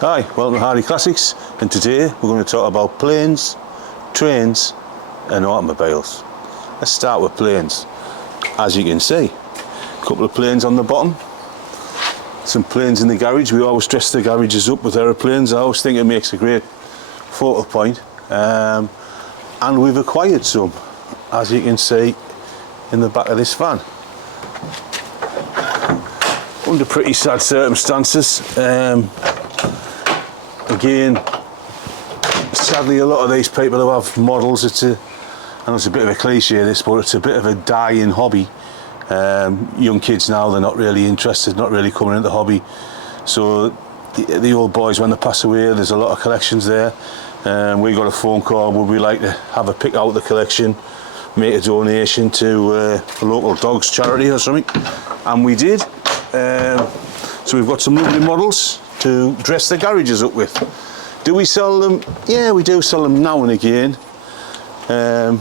Hi, welcome to Hardy Classics, and today we're going to talk about planes, trains and automobiles. Let's start with planes. As you can see, a couple of planes on the bottom, some planes in the garage. We always dress the garages up with aeroplanes. I always think it makes a great focal point, and we've acquired some, as you can see in the back of this van, under pretty sad circumstances. Again, sadly, a lot of these people who have models, I know it's a bit of a cliche this, but it's a bit of a dying hobby. Young kids now, they're not really interested, not really coming into the hobby. So the old boys, when they pass away, there's a lot of collections there. We got a phone call, would we like to have a pick out of the collection, make a donation to a local dogs charity or something, and we did. So we've got some lovely models to dress the garages up with. Do we sell them? Yeah, we do sell them now and again. They're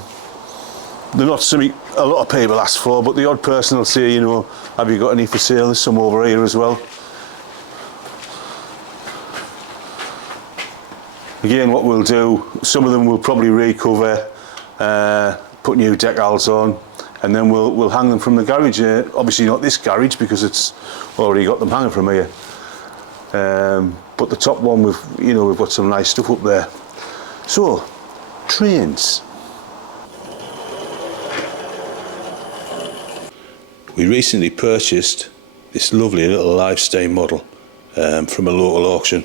not something a lot of people ask for, but the odd person will say, you know, have you got any for sale? There's some over here as well. Again, what we'll do, some of them we'll probably recover, put new decals on, and then we'll hang them from the garage. Obviously not this garage because it's already got them hanging from here. But the top one, we've got some nice stuff up there. So, trains. We recently purchased this lovely little Lifestyle model from a local auction.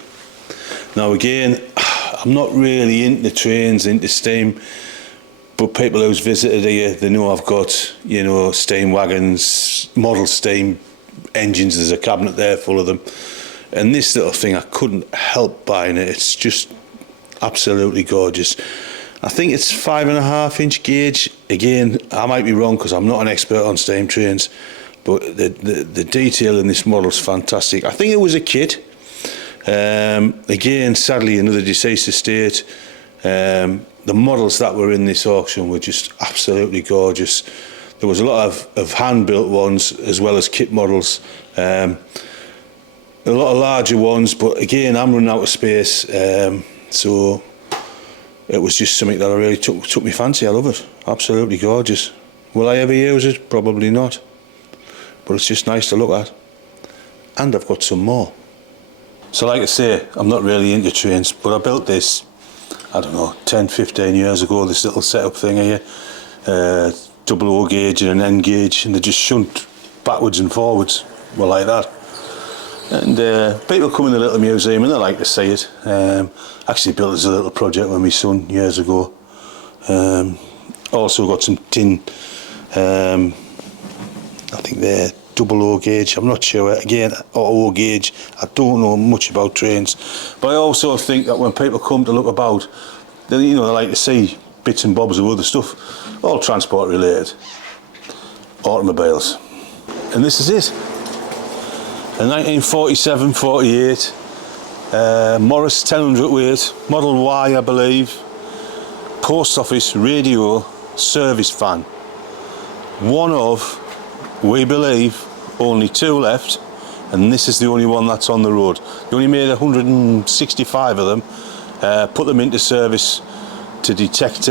Now again, I'm not really into trains, into steam, but people who's visited here, they know I've got, you know, steam wagons, model steam engines. There's a cabinet there full of them. And this little thing, I couldn't help buying it. It's just absolutely gorgeous. I think it's 5.5-inch gauge. Again, I might be wrong because I'm not an expert on steam trains, but the detail in this model is fantastic. I think it was a kit. Again, sadly, another deceased estate. The models that were in this auction were just absolutely gorgeous. There was a lot of hand-built ones as well as kit models. A lot of larger ones, but again, I'm running out of space, so it was just something that I really took me fancy. I love it. Absolutely gorgeous. Will I ever use it? Probably not, but it's just nice to look at. And I've got some more. So like I say, I'm not really into trains, but I built this, I don't know, 10-15 years ago, this little setup thing here, double O gauge and an N gauge, and they just shunt backwards and forwards, well, like that. And people come in the little museum and they like to see it. Actually built as a little project with my son years ago. Also got some tin, I think they're double O gauge, I'm not sure. Again, auto gauge, I don't know much about trains. But I also think that when people come to look about, they like to see bits and bobs of other stuff, all transport related, automobiles. And this is it. A 1947-48 Morris 1000 weight, Model Y I believe, post office radio service van. One of, we believe, only two left, and this is the only one that's on the road. They only made 165 of them, put them into service to detect,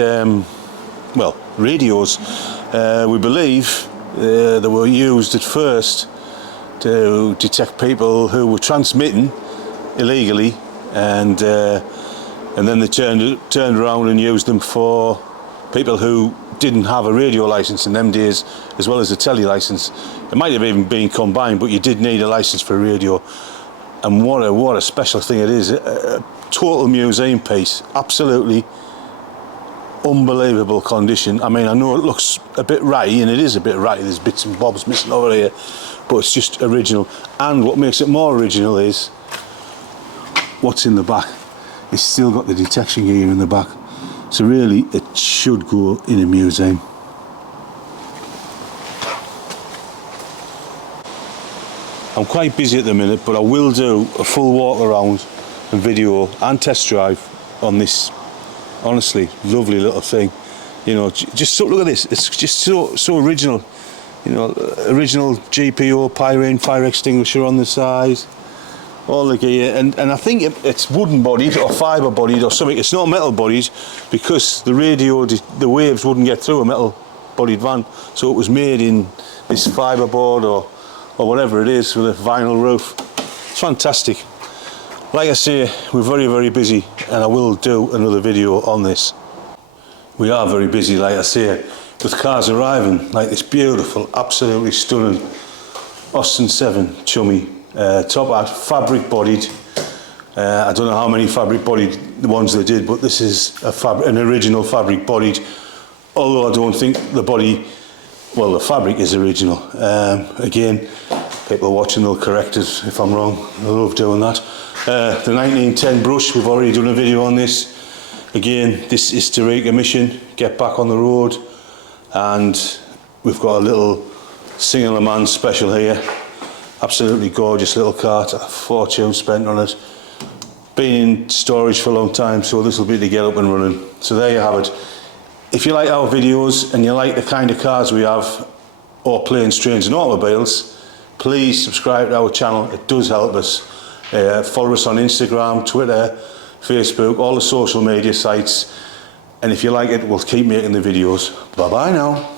radios. We believe they were used at first to detect people who were transmitting illegally, and then they turned around and used them for people who didn't have a radio license in them days, as well as a telly license. It might have even been combined, but you did need a license for radio. And what a special thing it is! A total museum piece, absolutely unbelievable condition. I mean, I know it looks a bit ratty, and it is a bit ratty. There's bits and bobs missing over here, but it's just original. And what makes it more original is what's in the back. It's still got the detection gear in the back, so really it should go in a museum. I'm quite busy at the minute, but I will do a full walk around and video and test drive on this honestly lovely little thing. You know, just look at this. It's just so original. You know, original GPO Fire Extinguisher on the side. all the gear, and I think it's wooden bodied or fibre bodied or something. It's not metal bodied because the radio, the waves wouldn't get through a metal bodied van, so it was made in this fibre board or whatever it is with a vinyl roof. It's fantastic. Like I say, we're very, very busy, and I will do another video on this. We are very busy, like I say, with cars arriving, like this beautiful, absolutely stunning Austin 7 Chummy, top hat, fabric bodied. I don't know how many fabric bodied the ones they did, but this is an original fabric bodied, although I don't think the body, well, the fabric is original. Again, people watching will correct us if I'm wrong. I love doing that. The 1910 brush, we've already done a video on this. Again, this is to recommission, get back on the road, and we've got a little single man special here. Absolutely gorgeous little cart, a fortune spent on it. Been in storage for a long time, so this will be to get up and running. So there you have it. If you like our videos and you like the kind of cars we have, or planes, trains and automobiles, please subscribe to our channel. It does help us. Follow us on Instagram, Twitter, Facebook, all the social media sites, and if you like it, we'll keep making the videos. Bye bye now.